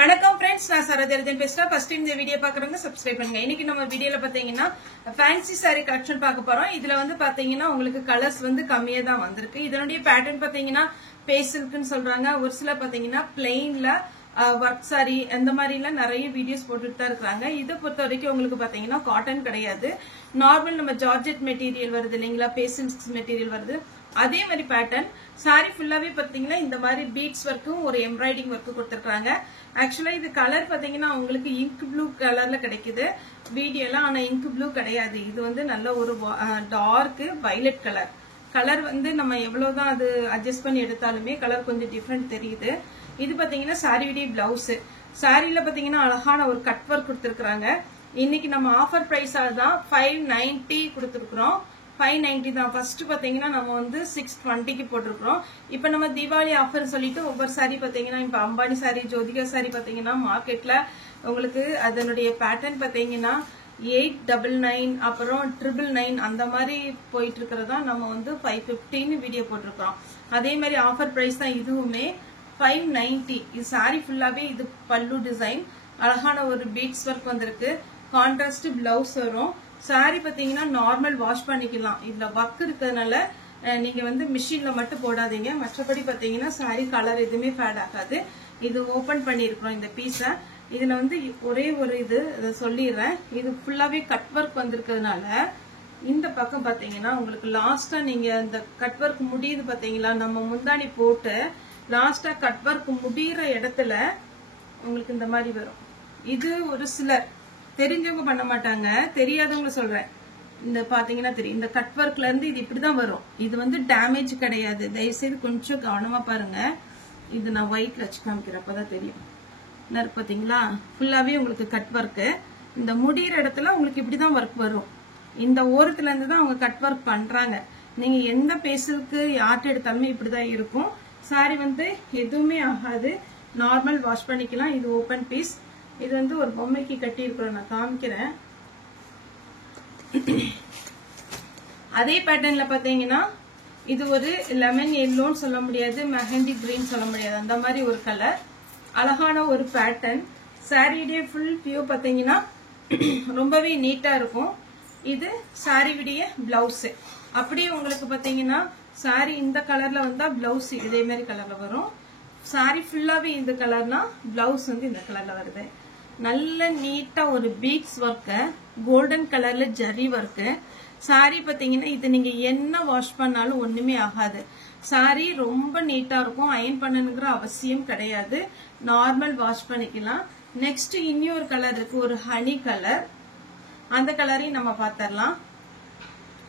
வணக்கம் फ्रेंड्स நான் சரதர்தன் பேசுறேன். ஃபர்ஸ்ட் டைம் இந்த வீடியோ பார்க்கறவங்க சப்ஸ்கிரைப் பண்ணுங்க. இன்னைக்கு நம்ம வீடியோல பாத்தீங்கன்னா ஃபேன்சி saree கலெக்ஷன் பார்க்க போறோம். இதுல வந்து பாத்தீங்கன்னா உங்களுக்கு கலர்ஸ் வந்து கம்மியா தான் வந்திருக்கு. இதனுடைய பேட்டர்ன் பாத்தீங்கன்னா பேசில்க்னு சொல்றாங்க. ஒரு சில பாத்தீங்கன்னா பிளைன்ல வர்க் saree அந்த மாதிரி எல்லாம் நிறைய வீடியோஸ் போட்டுட்டு தான் இருக்காங்க. இத பொறுத்த வரைக்கும் உங்களுக்கு பாத்தீங்கன்னா காட்டன் கிடையாது. நார்மல் நம்ம ஜார்ஜெட் மெட்டீரியல் வருது இல்லீங்களா, பேசில்க்ஸ் மெட்டீரியல் வருது. அதே மாதிரி பேட்டர்ன் சாரி ஃபுல்லாவே பாத்தீங்கன்னா இந்த மாதிரி பீட்ஸ் வர்க்கும் ஒரு எம்ப்ராய்டிங் வர்க் கொடுத்திருக்காங்க. ஆக்சுவலா இது கலர் பாத்தீங்கன்னா உங்களுக்கு இங்க் ப்ளூ கலர்ல கிடைக்குது வீடியோல. ஆனா இங்க் ப்ளூ கிடையாது. இது வந்து நல்ல ஒரு டார்க் வயலட் கலர் வந்து நம்ம எவ்வளவுதான் அது அட்ஜஸ்ட் பண்ணி எடுத்தாலுமே கலர் கொஞ்சம் டிஃபரெண்ட் தெரியுது. இது பாத்தீங்கன்னா சாரியுடைய பிளவுஸ். சாரியில பாத்தீங்கன்னா அழகான ஒரு கட் ஒர்க் கொடுத்திருக்காங்க. இன்னைக்கு நம்ம ஆஃபர் பிரைஸா தான் 590 கொடுத்திருக்கிறோம். 590 தான். ஃபர்ஸ்ட் பாத்தீங்கன்னா நம்ம வந்து 620க்கு போட்டிருக்கிறோம். இப்ப நம்ம தீபாவளி ஆஃபர் சொல்லிட்டு ஒவ்வொரு சாரி பாத்தீங்கன்னா இப்ப அம்பானி சாரி, ஜோதிகா சாரி பாத்தீங்கன்னா மார்க்கெட்ல உங்களுக்கு அதனுடைய பேட்டர்ன் பாத்தீங்கன்னா 899 அப்புறம் 999 அந்த மாதிரி போயிட்டு இருக்கிறதா நம்ம வந்து 550ன்னு வீடியோ போட்டிருக்கிறோம். அதே மாதிரி ஆஃபர் பிரைஸ் தான் இதுவுமே 590. இது சாரி ஃபுல்லாவே இது பல்லு டிசைன் அழகான ஒரு பீட்ஸ் ஒர்க் வந்திருக்கு. கான்ட்ராஸ்ட் பிளவுஸ் வரும். சாரி பாத்தீங்கன்னா நார்மல் வாஷ் பண்ணிக்கலாம். இதுல ஒர்க் இருக்கிறதுனால நீங்க வந்து மிஷின்ல மட்டும் போடாதீங்க. மற்றபடி பாத்தீங்கன்னா சாரி கலர் எதுவுமே ஃபேட் ஆகாது. இது ஓபன் பண்ணிருக்கிறோம் இந்த பீஸ. இதுல வந்து ஒரே ஒரு இது சொல்லிடுறேன். இது ஃபுல்லாவே கட் ஒர்க் வந்திருக்கிறதுனால இந்த பக்கம் பாத்தீங்கன்னா உங்களுக்கு லாஸ்டா நீங்க இந்த கட் ஒர்க் முடியுது பாத்தீங்களா, நம்ம முந்தானி போட்டு லாஸ்டா கட் ஒர்க் முடிகிற இடத்துல உங்களுக்கு இந்த மாதிரி வரும். இது ஒரு சிலர் தெரிஞ்சவங்க பண்ண மாட்டாங்க, தெரியாதவங்க சொல்றேன். இந்த பாத்தீங்கன்னா தெரியும், இந்த கட் ஒர்க்ல இருந்து இது இப்படிதான் வரும். இது வந்து டேமேஜ் கிடையாது. தயவுசெய்து கொஞ்சம் கவனமா பாருங்க. இது நான் ஒயிட்ல வச்சு காமிக்கிறேன், அப்பதான் தெரியும். பாத்தீங்களா, ஃபுல்லாவே உங்களுக்கு கட் ஒர்க். இந்த முடிகிற இடத்துல உங்களுக்கு இப்படிதான் ஒர்க் வரும். இந்த ஓரத்துல இருந்து தான் அவங்க கட் ஒர்க் பண்றாங்க. நீங்க எந்த பேசுக்கு யார்ட்ட எடுத்தாலுமே இப்படிதான் இருக்கும். சாரி வந்து எதுவுமே ஆகாது. நார்மல் வாஷ் பண்ணிக்கலாம். இது ஓபன் பீஸ். இது வந்து ஒரு பொம்மைக்கு கட்டி இருக்கிறோம், நான் காமிக்கிறேன். அதே பேட்டர்ன்ல பாத்தீங்கன்னா இது ஒரு லெமன் எல்லோன்னு சொல்ல முடியாது, மெஹந்தி கிரீன் சொல்ல முடியாது, அந்த மாதிரி ஒரு கலர். அழகான ஒரு பேட்டர்ன். சாரியுடைய ஃபுல் வியூ பாத்தீங்கன்னா ரொம்பவே நீட்டா இருக்கும். இது சாரியுடைய பிளவுஸ். அப்படியே உங்களுக்கு பாத்தீங்கன்னா சாரி இந்த கலர்ல வந்தா பிளவுஸ் இதே மாதிரி கலர்ல வரும். சாரி ஃபுல்லாவே இந்த கலர்னா பிளவுஸ் வந்து இந்த கலர்ல வருது. நல்ல நீட்டா ஒரு பீட்ஸ் ஒர்க், கோல்டன் கலர்ல ஜரி ஒர்க். சாரி பாத்தீங்கன்னா இது நீங்க என்ன வாஷ் பண்ணாலும் ஒண்ணுமே ஆகாது. சாரி ரொம்ப நீட்டா இருக்கும். அயன் பண்ணணுங்கிற அவசியம் கிடையாது. நார்மல் வாஷ் பண்ணிக்கலாம். நெக்ஸ்ட் இன்னொரு கலர் இருக்கு, ஒரு ஹனி கலர். அந்த கலரையும் நம்ம பாத்திரலாம்.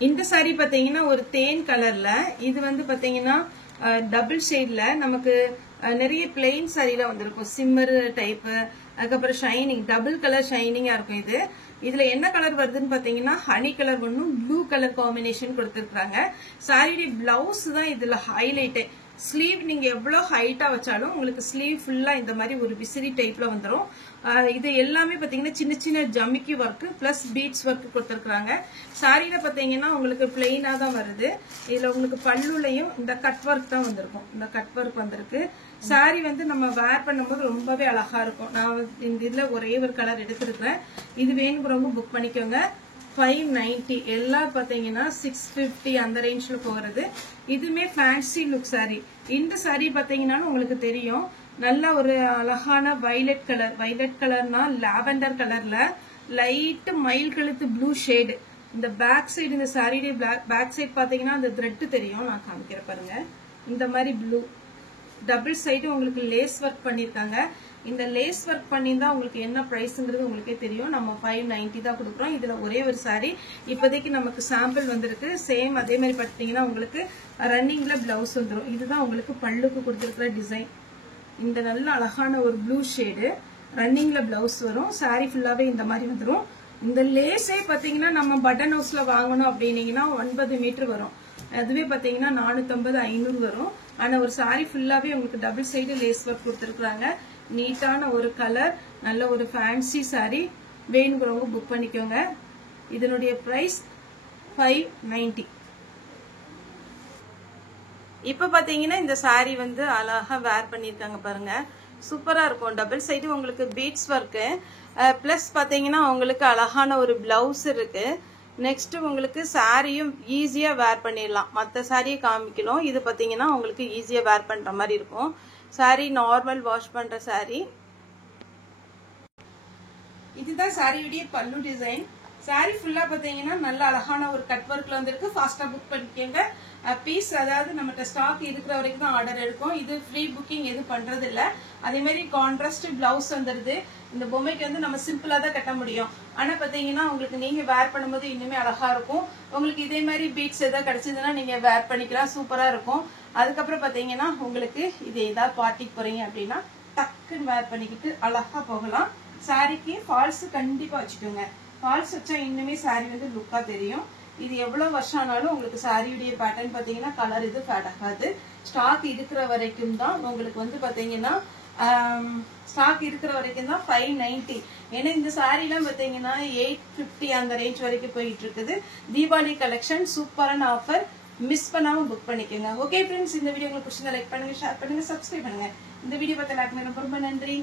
இந்த சாரி பாத்தீங்கன்னா ஒரு தேன் கலர்ல. இது வந்து பாத்தீங்கன்னா டபுள் ஷேட்ல நமக்கு நிறைய பிளெயின் சாரில வந்திருக்கும். சிம்மர் டைப், அதுக்கப்புறம் ஷைனிங், டபுள் கலர் ஷைனிங்கா இருக்கும். இதுல என்ன கலர் வருதுன்னு பாத்தீங்கன்னா ஹனி கலர் ஒன்னும் ப்ளூ கலர் காம்பினேஷன் கொடுத்திருக்காங்க. சாரியுடைய பிளவுஸ் தான் இதுல ஹைலைட். ஸ்லீவ் நீங்க எவ்வளவு ஹைட்டா வச்சாலும் உங்களுக்கு ஸ்லீவ் ஃபுல்லா இந்த மாதிரி ஒரு விசிறி டைப்ல வந்துடும். இது எல்லாமே பாத்தீங்கன்னா சின்ன சின்ன ஜமிக்கி ஒர்க் பிளஸ் பீட்ஸ் ஒர்க் கொடுத்திருக்காங்க. சாரியில பாத்தீங்கன்னா உங்களுக்கு பிளெயினா தான் வருது. இதுல உங்களுக்கு பல்லுலையும் இந்த கட் ஒர்க் தான் வந்திருக்கும். இந்த கட் ஒர்க் வந்திருக்கு. சாரி வந்து நம்ம வேர் பண்ணும்போது ரொம்பவே அழகா இருக்கும். நான் இந்த இதுல ஒரே ஒரு கலர் எடுத்திருக்கிறேன். இது வேணுங்கிறவங்க புக் பண்ணிக்கோங்க. 590. எல்லாம் பாத்தீங்கன்னா 650 அந்த ரேஞ்ச்ல போகிறது. இதுமே ஃபேன்சி லுக் சாரி. இந்த சாரி பாத்தீங்கன்னா உங்களுக்கு தெரியும், நல்ல ஒரு அழகான வயலட் கலர். வயலட் கலர்னா லாவெண்டர் கலர்ல லைட் மயில் கழுத்து ப்ளூ ஷேடு. இந்த பேக் சைடு, இந்த சாரியுடைய பேக் சைடு பாத்தீங்கன்னா அந்த த்ரெட் தெரியும், நான் காமிக்கிறேன் பாருங்க. இந்த மாதிரி ப்ளூ டபுள் சைடு உங்களுக்கு லேஸ் ஒர்க் பண்ணிருக்காங்க. இந்த லேஸ் ஒர்க் பண்ணியிருந்தா உங்களுக்கு என்ன பிரைஸ்ங்கிறது உங்களுக்கே தெரியும். நம்ம 590 தான் கொடுக்குறோம். இதுல ஒரே ஒரு சாரி இப்போதைக்கு நமக்கு சாம்பிள் வந்திருக்கு. சேம் அதே மாதிரி பார்த்தீங்கன்னா உங்களுக்கு ரன்னிங்ல பிளவுஸ் வந்துடும். இதுதான் உங்களுக்கு பல்லுக்கு கொடுத்துருக்கிற டிசைன். இந்த நல்ல அழகான ஒரு ப்ளூ ஷேடு ரன்னிங்ல பிளவுஸ் வரும். சாரி ஃபுல்லாவே இந்த மாதிரி வந்துடும். இந்த லேஸே பாத்தீங்கன்னா நம்ம பட்டன் ஹவுஸ்ல வாங்கணும் அப்படின்னீங்கன்னா 9 மீட்டர் வரும். அதுவே பாத்தீங்கன்னா 450 500 வரும். ஆனா ஒரு சாரி ஃபுல்லாவே உங்களுக்கு டபுள் சைடு லேஸ் ஒர்க் கொடுத்துருக்காங்க. நீட்டான ஒரு கலர், நல்ல ஒரு ஃபேன்சி சாரி. வேணுங்கிறவங்க புக் பண்ணிக்கோங்க. இதனுடைய பிரைஸ் 590. இப்ப பாத்தீங்கன்னா இந்த சாரி வந்து அழகா வேர் பண்ணிருக்காங்க பாருங்க. சூப்பரா இருக்கும். டபுள் சைடு உங்களுக்கு பீட்ஸ் ஒர்க்கு பிளஸ் பாத்தீங்கன்னா உங்களுக்கு அழகான ஒரு பிளவுஸ் இருக்கு. நெக்ஸ்ட் உங்களுக்கு சாரியும் ஈஸியா வேர் பண்ணிடலாம். மற்ற சாரியை காமிக்கணும். இது பாத்தீங்கன்னா உங்களுக்கு ஈஸியா வேர் பண்ற மாதிரி இருக்கும். சாரி நார்மல் வாஷ் பண்ற சாரி. இதுதான் சாரியுடைய பல்லு டிசைன். சாரி ஃபுல்லா பாத்தீங்கன்னா நல்ல அழகான ஒரு கட் ஒர்க்ல வந்திருக்கு. ஃபாஸ்டா புக் பண்ணிக்கோங்க. பீஸ் அதாவது நம்மகிட்ட ஸ்டாக் இருக்கிற வரைக்கும் தான் ஆர்டர் எடுக்கும். இது ஃப்ரீ புக்கிங் எதுவும் பண்றது இல்ல. அதே மாதிரி கான்ட்ராஸ்ட் பிளவுஸ் வந்துருது. இந்த பொம்மைக்கு வந்து நம்ம சிம்பிளா தான் கட்ட முடியும். ஆனா பாத்தீங்கன்னா உங்களுக்கு நீங்க வேர் பண்ணும்போது இன்னுமே அழகா இருக்கும். உங்களுக்கு இதே மாதிரி பீட்ஸ் ஏதாவது கிடைச்சதுன்னா நீங்க வேர் பண்ணிக்கலாம். சூப்பரா இருக்கும். அதுக்கப்புறம் பாத்தீங்கன்னா உங்களுக்கு இது ஏதாவது பார்ட்டிக்கு போறீங்க அப்படின்னா டக்குன்னு வேர் பண்ணிக்கிட்டு அழகா போகலாம். சாரிக்கு ஃபால்ஸ் கண்டிப்பா வச்சுக்கோங்க. ஃபால்ஸ் வச்சா இன்னுமே சாரி வந்து லுக்கா தெரியும். இது எவ்வளவு வருஷம் ஆனாலும் உங்களுக்கு சாரியுடைய பேட்டர்ன் பாத்தீங்கன்னா கலர் இது ஃபேட் ஆகாது. ஸ்டாக் இருக்கிற வரைக்கும் தான் உங்களுக்கு வந்து பாத்தீங்கன்னா ஸ்டாக் இருக்கிற வரைக்கும் தான் 590. ஏன்னா இந்த சாரி எல்லாம் பாத்தீங்கன்னா 850 அந்த ரேஞ்ச் வரைக்கும் போயிட்டு இருக்குது. தீபாவளி கலெக்ஷன் சூப்பரான ஆஃபர். மிஸ் பண்ணாம புக் பண்ணிக்கோங்க. ஓகே ஃப்ரெண்ட்ஸ், இந்த வீடியோ உங்களுக்கு பிடிச்சிருந்தா லைக் பண்ணுங்க, ஷேர் பண்ணுங்க, சப்ஸ்கிரைப் பண்ணுங்க. இந்த வீடியோ பார்த்த எல்லாருக்குமே ரொம்ப நன்றி.